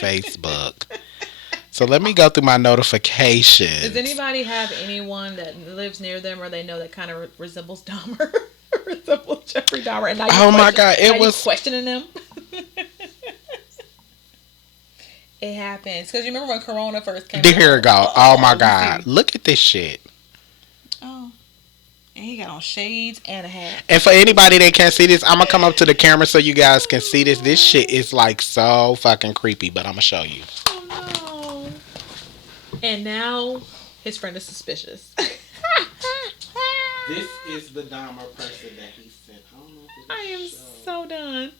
Facebook. So let me go through my notifications. Does anybody have anyone that lives near them or they know that kind of resembles Dahmer? Resembles Jeffrey Dahmer? And now Oh my God, it was questioning them. It happens because you remember when Corona first came out. Here it go. Oh my God, look at this shit. Oh, and he got on shades and a hat. And for anybody that can't see this, I'm gonna come up to the camera so you guys can see this. This shit is like so fucking creepy, but I'm gonna show you. Oh no! And now his friend is suspicious. This is the Dahmer person that he sent. I am so done.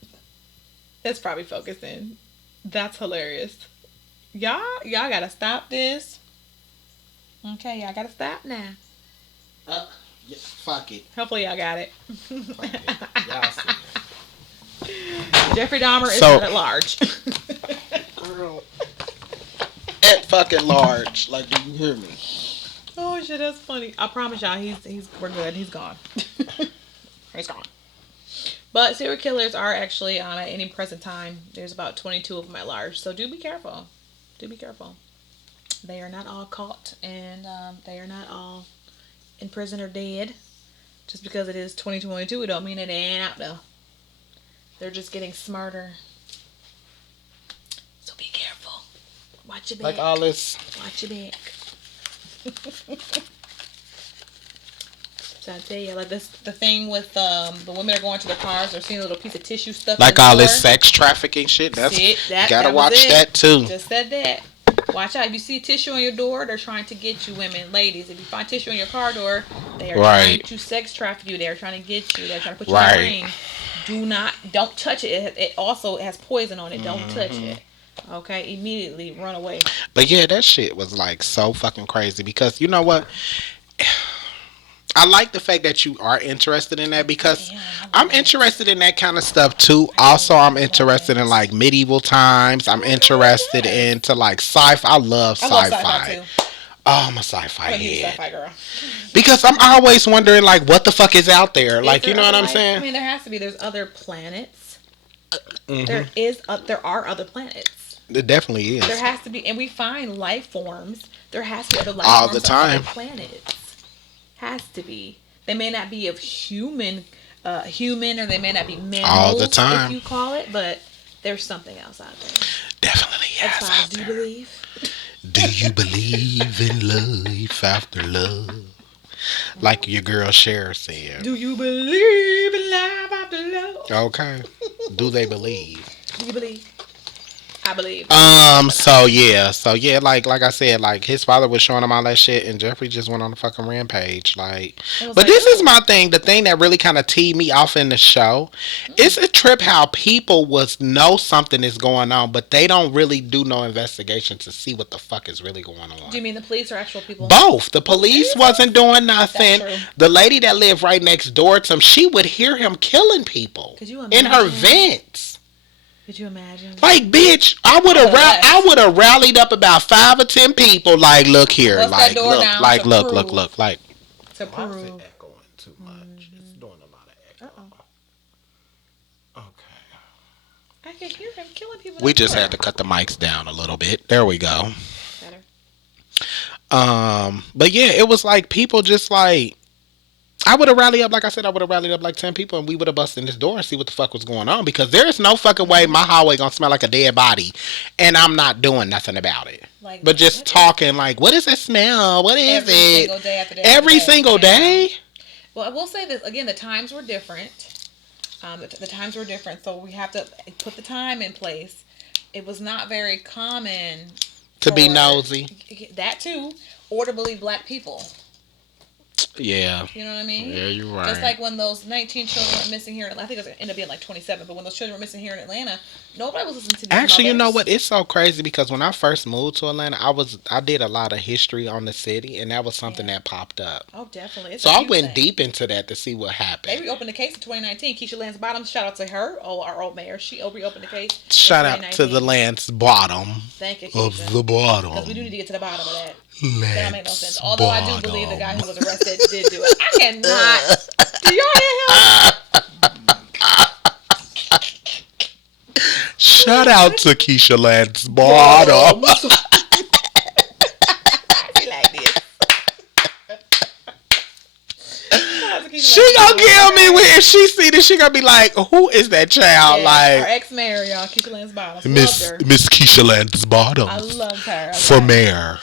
It's probably focusing. That's hilarious. Y'all gotta stop this. Okay, y'all gotta stop now. Yeah, fuck it. Hopefully y'all got it. Fuck it. Y'all see it. Jeffrey Dahmer is not at large. Girl. At fucking large. Like, do you hear me? Oh shit, that's funny. I promise y'all, we're good. He's gone. He's gone. But serial killers are actually at any present time. There's about 22 of them at large. So do be careful. Do be careful. They are not all caught, and they are not all in prison or dead. Just because it is 2022, it don't mean that they ain't out there. They're just getting smarter. So be careful. Watch your back. Like all this. Watch your back. So I tell you, like the thing with the women are going to their cars, they're seeing a little piece of tissue stuff. Like all this sex trafficking shit. Gotta watch that too. Just said that. Watch out. If you see tissue on your door, they're trying to get you, women, ladies. If you find tissue on your car door, they are trying to sex traffic you. They're trying to get you. They're trying to put you in a ring. Don't touch it. It also has poison on it. Don't touch it. Okay, immediately run away. But yeah, that shit was like so fucking crazy because you know what? I like the fact that you are interested in that because I'm interested in that kind of stuff too. Also, I'm interested in like medieval times. I'm interested into like sci-fi. I love sci-fi too. Oh, I'm a sci-fi head. Sci-fi girl. Because I'm always wondering like what the fuck is out there. Like, you know what I'm saying? I mean, there has to be. There's other planets. There are other planets. There definitely is. There has to be, and we find life forms. There has to be other life all forms the time. On other planets. Has to be. They may not be of human, or they may not be mammals, all the time, if you call it, but there's something else out there. Definitely, yes. Do you believe? Do you believe in life after love? Like your girl Cher said. Do you believe in life after love? Okay. Do they believe? Do you believe? I believe. So yeah, like I said, like his father was showing him all that shit, and Jeffrey just went on a fucking rampage. But this is my thing. The thing that really kind of teed me off in the show, it's a trip how people know something is going on, but they don't really do no investigation to see what the fuck is really going on. Do you mean the police or actual people? Both. The police wasn't doing nothing. The lady that lived right next door to him, she would hear him killing people in her vents. Could you imagine? Like, bitch, I would have rallied up about 5 or 10 people. Like, look here, look. Like, to prove. Like, to prove. Why is it echoing too much? It's doing a lot of echo. Okay. I can hear him killing people. We just had to cut the mics down a little bit. There we go. Better. But yeah, it was like people just like. I would have rallied up, like I said, I would have rallied up like 10 people and we would have busted in this door and see what the fuck was going on because there is no fucking way my hallway gonna smell like a dead body and I'm not doing nothing about it. But just talking like, what is that smell? What is it? Single day after day. Every single day? Well, I will say this, again, the times were different. The times were different, so we have to put the time in place. It was not very common to be nosy. That too, or to believe black people. Yeah. You know what I mean? Yeah, you're right. Just like when those 19 children went missing here, I think it ended up being like 27, but when those children were missing here in Atlanta, nobody was listening to these Actually, mothers. You know what? It's so crazy because when I first moved to Atlanta, I did a lot of history on the city, and that was something that popped up. Oh, definitely. So I went deep into that to see what happened. They reopened the case in 2019. Keisha Lance Bottoms, shout out to her, our old mayor. She reopened the case. Shout out to the Lance Bottom. Thank you, Keisha. Of the bottom. Because we do need to get to the bottom of that. Lance that don't make no sense. Although I do believe the guy who was arrested did do it. I cannot. Do y'all hear him? Shut Shout out to Keisha Lance Bottom. She gonna kill me if she see this. She gonna be like, "Who is that child?" Like our ex-mayor, y'all, Keisha Lance Bottom. Miss Keisha Lance Bottom. I love her. For mayor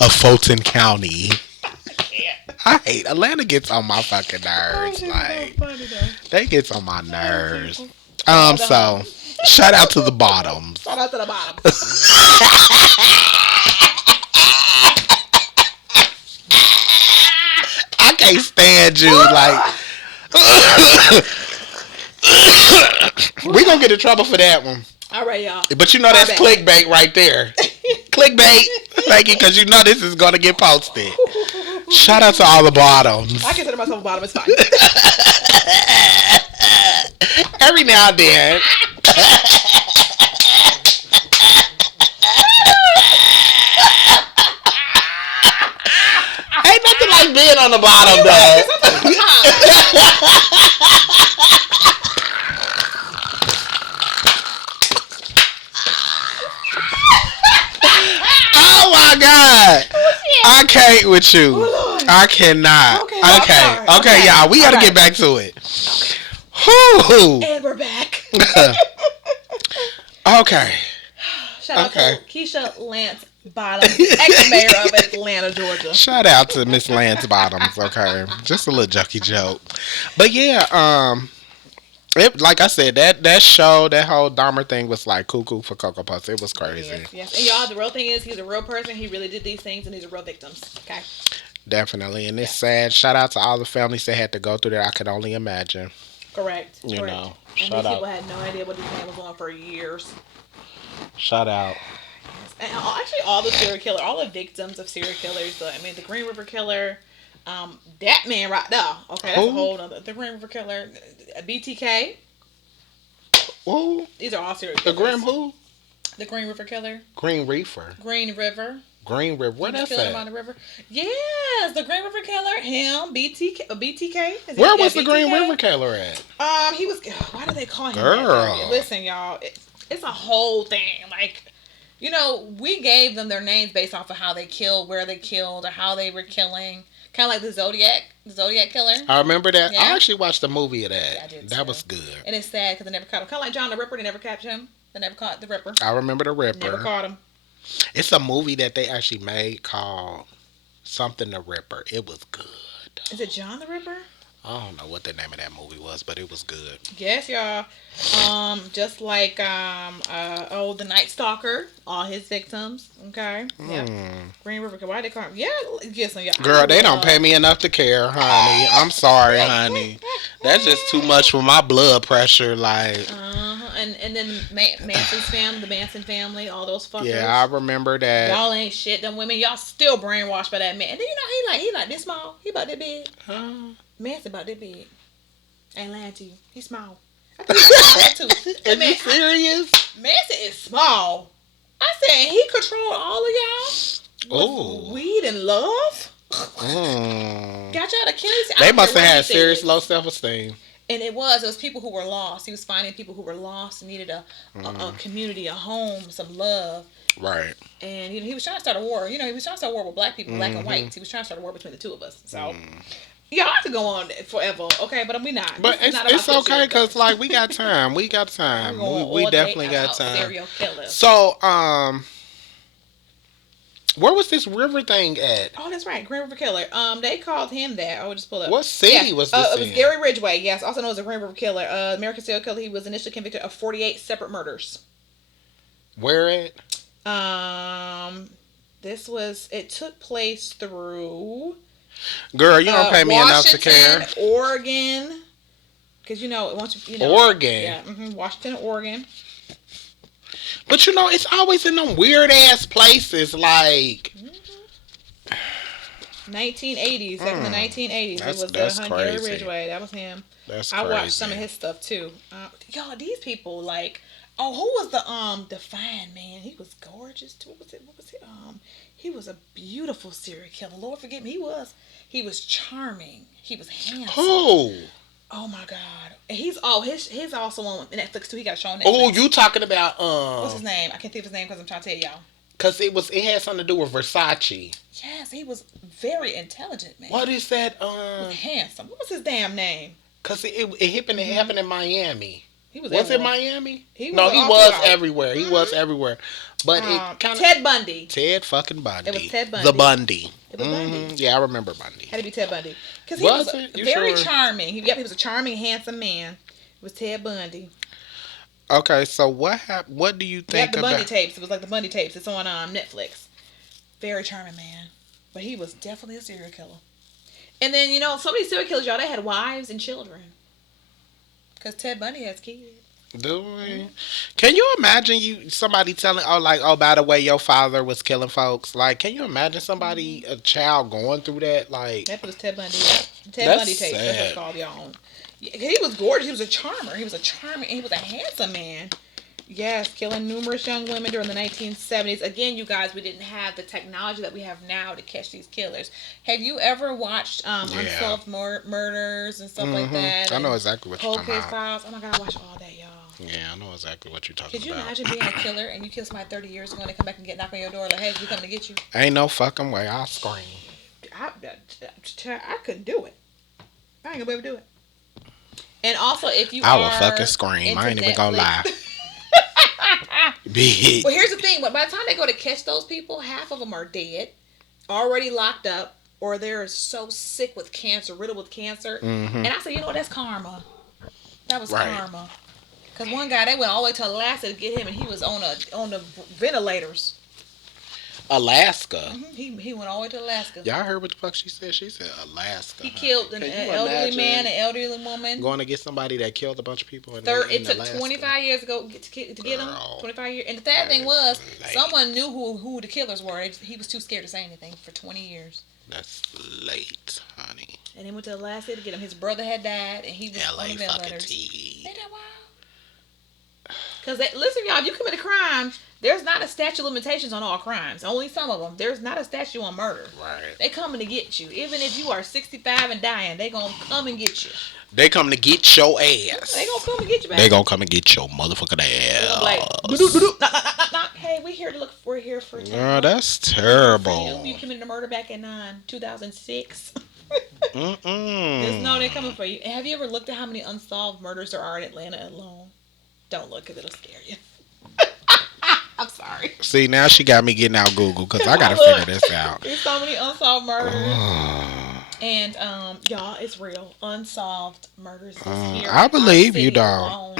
of Fulton County. I hate Atlanta. Gets on my fucking nerves. Like so funny, they gets on my nerves. So shout out to the Bottoms. Shout out to the Bottoms. I can't stand you. Like we gonna get in trouble for that one. All right, y'all. But you know that's clickbait right there. Clickbait. Thank you, because you know this is gonna get posted. Shout out to all the Bottoms. I consider myself a bottom. It's fine. Every now and then. Ain't nothing like being on the bottom, though. Oh my God. I can't with you. I cannot. Okay, y'all. We gotta get back to it. And we're back. Okay. Shout out to Keisha Lance Bottoms, ex-mayor of Atlanta, Georgia. Shout out to Miss Lance Bottoms. Okay, just a little jokey joke. But yeah, like I said, that show, that whole Dahmer thing was like cuckoo for Cocoa Puffs. It was crazy. Yes. And y'all, the real thing is, he's a real person. He really did these things, and these are real victims. Okay. Definitely, and it's sad. Shout out to all the families that had to go through that. I could only imagine. Correct. You know. And these people had no idea what this man was on for years. Shout out. And actually, all the serial killers, all the victims of serial killers. The Green River Killer, that man right there. Okay, that's a whole other. The Green River Killer, BTK. Who? These are all serial killers. The Grim who? The Green River Killer. Green Reefer. Green River. Green River. What that's that? On the river. Yes, the Green River Killer. Him. BTK. Where was the Green River Killer at? He was. Why do they call him Girl. that? Listen, y'all. It's a whole thing. Like, you know, we gave them their names based off of how they killed, where they killed, or how they were killing. Kind of like the Zodiac Killer. I remember that. Yeah. I actually watched the movie of that. Yeah, I did that was good. And it's sad because they never caught him. Kind of like John the Ripper. They never captured him. They never caught the Ripper. I remember the Ripper. Never caught him. It's a movie that they actually made called Something the Ripper. It was good. Is it John the Ripper? I don't know what the name of that movie was, but it was good. Yes, y'all. Just like the Night Stalker, all his victims. Okay. Yeah. Green River. Why they call him? Yeah, listen, y'all. Girl, they don't pay me enough to care, honey. I'm sorry, honey. That's just too much for my blood pressure. Like. And then Manson's family, the Manson family, all those fuckers. Yeah, I remember that. Y'all ain't shit. Them women, y'all still brainwashed by that man. And then he like this small. He about that big. Manson about that big. Ain't lying to you. He's small. I think he's small too. Are you serious? Manson is small. I said he controlled all of y'all with weed and love. Got y'all to kill each other. They must have had serious low self-esteem. And it was people who were lost. He was finding people who were lost and needed a community, a home, some love. Right. And he was trying to start a war. He was trying to start a war with black people, black and whites. He was trying to start a war between the two of us. So y'all have to go on forever, okay? But we not. But it's okay because like we got time. We got time. We definitely got time. Serial killer. So where was this river thing at? Oh, that's right, Green River Killer. They called him that. I would just pull up. What city was this in? It was Gary Ridgway. Yes, also known as the Green River Killer. American serial killer. He was initially convicted of 48 separate murders. Where at? It took place through. Girl, you don't pay me enough to care. Oregon, because Oregon. Yeah, Washington, Oregon. But it's always in them weird ass places, like 1980s. Back in the 1980s, it was Gary Ridgway. That was him. That's I crazy. watched some of his stuff too. Y'all, these people like. Oh, who was the Defiant Man? He was gorgeous too. What was it? He was a beautiful serial killer. Lord forgive me. He was charming. He was handsome. Who? Oh my god. He's also on Netflix too. He got a show on Netflix. Oh, you talking about what's his name? I can't think of his name because I'm trying to tell y'all. Because it had something to do with Versace. Yes, he was very intelligent, man. What is that? He was handsome. What was his damn name? Because it happened in Miami. He was it Miami? He was everywhere. He was everywhere. But it kind of Ted Bundy. Ted fucking Bundy. It was Ted Bundy. The Bundy. It was Bundy. Yeah, I remember Bundy. Had to be Ted Bundy because he was very charming. He was a charming, handsome man. It was Ted Bundy. Okay, so what do you think the Bundy tapes? It was like the Bundy tapes. It's on Netflix. Very charming man, but he was definitely a serial killer. And then some of these serial killers, y'all, they had wives and children. Because Ted Bundy has kids. Do we? Mm-hmm. Can you imagine somebody telling, by the way, your father was killing folks? Like, can you imagine somebody, a child going through that? Like, that was Ted Bundy. Ted Bundy tapes. That's what it's called, y'all. He was gorgeous. He was a charmer. He was a handsome man. Yes, killing numerous young women during the 1970s. Again, you guys, we didn't have the technology that we have now to catch these killers. Have you ever watched Unsolved Murders and stuff like that? I know exactly what you're talking about. Files. Oh my God, I watch all that, y'all. Yeah, I know exactly what you're talking about. Could you imagine being a killer and you kill somebody 30 years ago and they come back and knock on your door like, hey, we coming to get you? Ain't no fucking way. I'll scream. I couldn't do it. I ain't gonna be able to do it. And also, if you I will fucking scream. I ain't even gonna lie. Well, here's the thing. By the time they go to catch those people, half of them are dead, already locked up, or they're so sick with cancer, riddled with cancer. Mm-hmm. And I said, that's karma. That was karma. Because one guy, they went all the way to Alaska to get him, and he was on the ventilators. Alaska. Mm-hmm. He went all the way to Alaska. Y'all heard what the fuck she said? She said Alaska. He killed an elderly man, an elderly woman. Going to get somebody that killed a bunch of people. It took Alaska. 25 years ago to get him. 25 years. And the sad thing was, someone knew who the killers were. He was too scared to say anything for 20 years. That's late, honey. And he went to Alaska to get him. His brother had died, and he was on the ventilators. Ain't that wild? Because listen, y'all, if you commit a crime, there's not a statute of limitations on all crimes. Only some of them. There's not a statute on murder. Right. They coming to get you. Even if you are 65 and dying, they gonna come and get you. They coming to get your ass. They gonna come and get you, baby. They gonna come and get your motherfucking ass. Like, hey, we're here for you. Oh, that's terrible. You committed a murder back in 2006. Mm-mm. Just know they're coming for you. Have you ever looked at how many unsolved murders there are in Atlanta alone? Don't look, because it'll scare you. I'm sorry. See, now she got me getting out Google, because I got to figure this out. There's so many unsolved murders. And, y'all, it's real. Unsolved murders is here. I believe you, dog.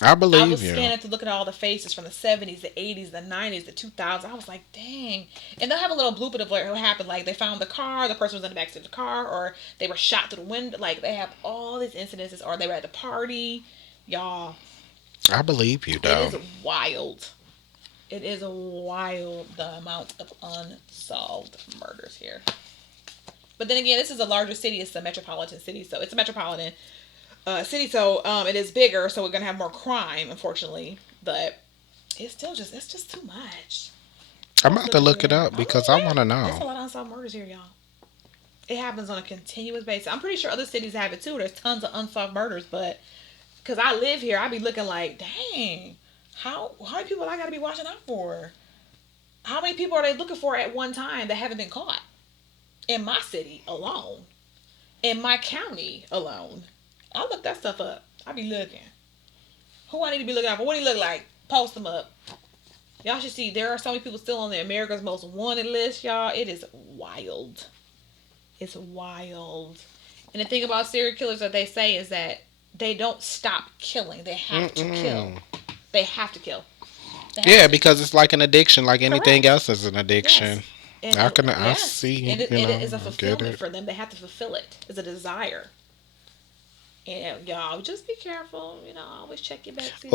I believe you. I was scanning to look at all the faces from the 70s, the 80s, the 90s, the 2000s. I was like, dang. And they'll have a little bloopers of what happened. Like, they found the car, the person was in the backseat of the car, or they were shot through the window. Like, they have all these incidences, or they were at the party. Y'all. I believe you, dog. It is wild. It is wild, the amount of unsolved murders here. But then again, this is a larger city. It's a metropolitan city. So it's a metropolitan city. So it is bigger. So we're going to have more crime, unfortunately. But it's just too much. I'm about to look it up because I want to know. There's a lot of unsolved murders here, y'all. It happens on a continuous basis. I'm pretty sure other cities have it too. There's tons of unsolved murders. But because I live here, I be looking like, dang. How many people I got to be watching out for? How many people are they looking for at one time that haven't been caught? In my city alone. In my county alone. I look that stuff up. I be looking. Who I need to be looking out for? What do he look like? Post them up. Y'all should see, there are so many people still on the America's Most Wanted list, y'all. It is wild. It's wild. And the thing about serial killers that they say is that they don't stop killing. They have to kill. They have to kill. Because it's like an addiction, like anything else is an addiction. Yes. I see. And it is a fulfillment for them. They have to fulfill it. It's a desire. And y'all, just be careful. Always check your back seat.